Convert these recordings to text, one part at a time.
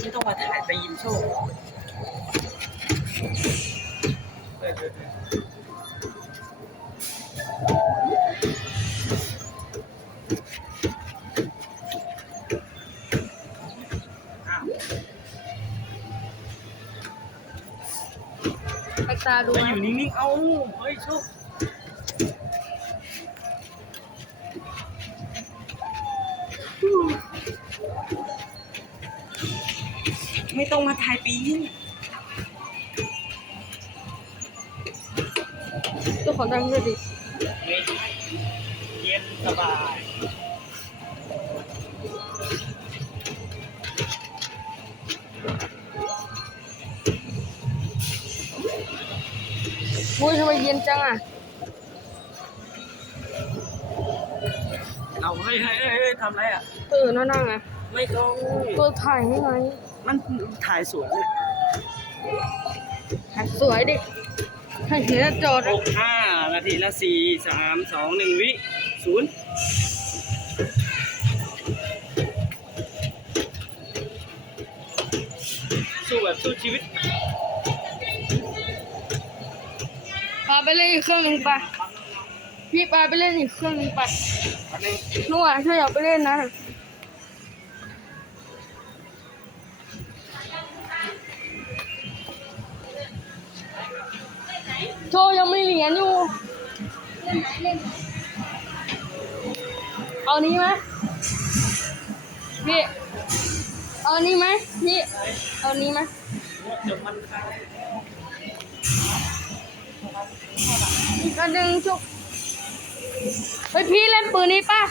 ไม่ต้องมาถ่ายไปยินโชว์ตาดูมัอยู่นิ่งๆ เอาเฮ้ยชุ ไม่ต้องมาถ่ายปีนตัวของดังเลยดิไม่ใช่เย็นสบายมุ้ยทำไมเย็นจังอะ เอาเฮ้ยเฮ้ยเฮ้ยเฮ้ยทำไรอะเออนั่นนั่งอะ ไม่ต้อง ตัวถ่ายให้ไงมั นถ่ายสวยเนี่ยถ่ายสวยดิถ่ายเห็นแล้วจอดหกห้านาทีละสี่สามสองหนึ่งวิศูนย์สู้แบบสู้ชีวิตพาไปเล่นอีกเครื่องหนึงไปพี่พาไปเล่นอีกเครื่องหนึงไปอันนี้นู่นอะถ้าอยากไปเล่นนะ โชยังไม่เหรียญอยู่เอานี้ไหมพี่เอานี้ไหมพี่เอานี้ไหมเดี๋ยวมันอีกอันหนึ่งชุบเฮ้ยพี่เล่นปืนนี้ป่ะ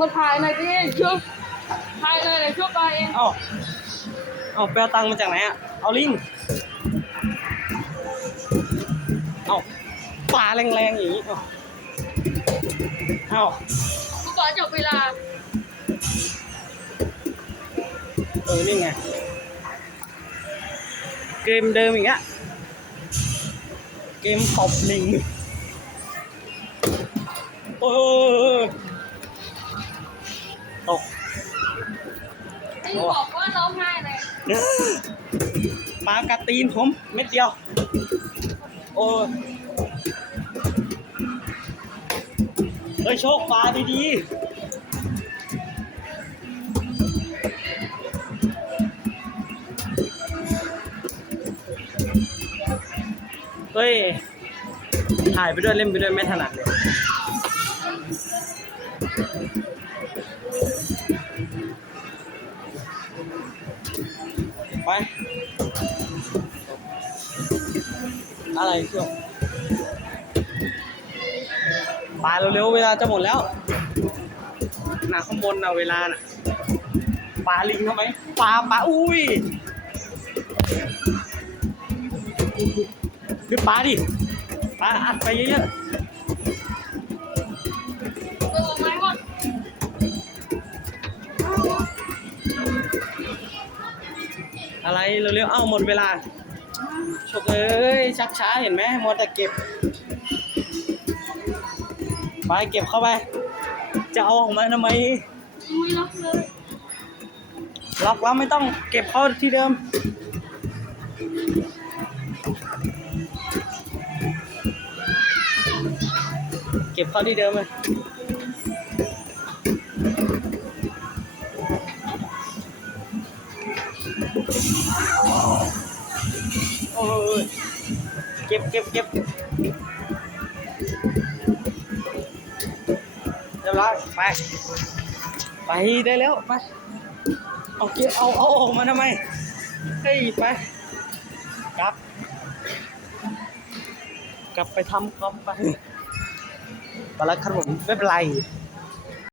มาถ่ายหน่อยพี่ชุบถ่ายหน่อยเดี๋ยวชุบไปเองเอ้าเอาไปเอาตังค์มาจากไหนอะ เอาลิงเอาปลาแรงๆอย่างนี้เอาเอากูก่อนจบเวลาเออนี่ไง เกมเดิมอย่างเงี้ยเกมตบลิงโอ้ย ตกไอ้บอกว่าร้องไห้เลยปลากัดตีนผมเม็ดเดียว โอ้ยเฮ้ยโชคปลาดีๆเฮ้ย ถ่ายไปด้วยเล่นไปด้วยไม่ถนัดเลย ไปอะไรเชียวปลาเร็วๆเวลาจะหมดแล้วหน่ะข้างบนนะเวลาน่ะปลาลิงทำไมปลาปลาอุ้ยคือปลาดิปลาอัดไปเยอะๆ อะไรเร็วๆเอ้าหมดเวลาโชคเอ้ยชักช้าเห็นไหมมัวแต่เก็บ ไปเก็บเข้าไป จะเอาออกมาทำไมไม่ล็อกเลยล็อกแล้วไม่ต้องเก็บเข้าที่เดิมเก็บเข้าที่เดิมเลย โอ้ยเก็บเก็บเก็บเรียบร้อยไป ไปได้แล้ว ไป เอาเกียร์เอาเอาออกมาทำไม เฮ้ย ไป กลับ กลับไปทำคอมไปไปแล้วครับผมไม่เป็นไร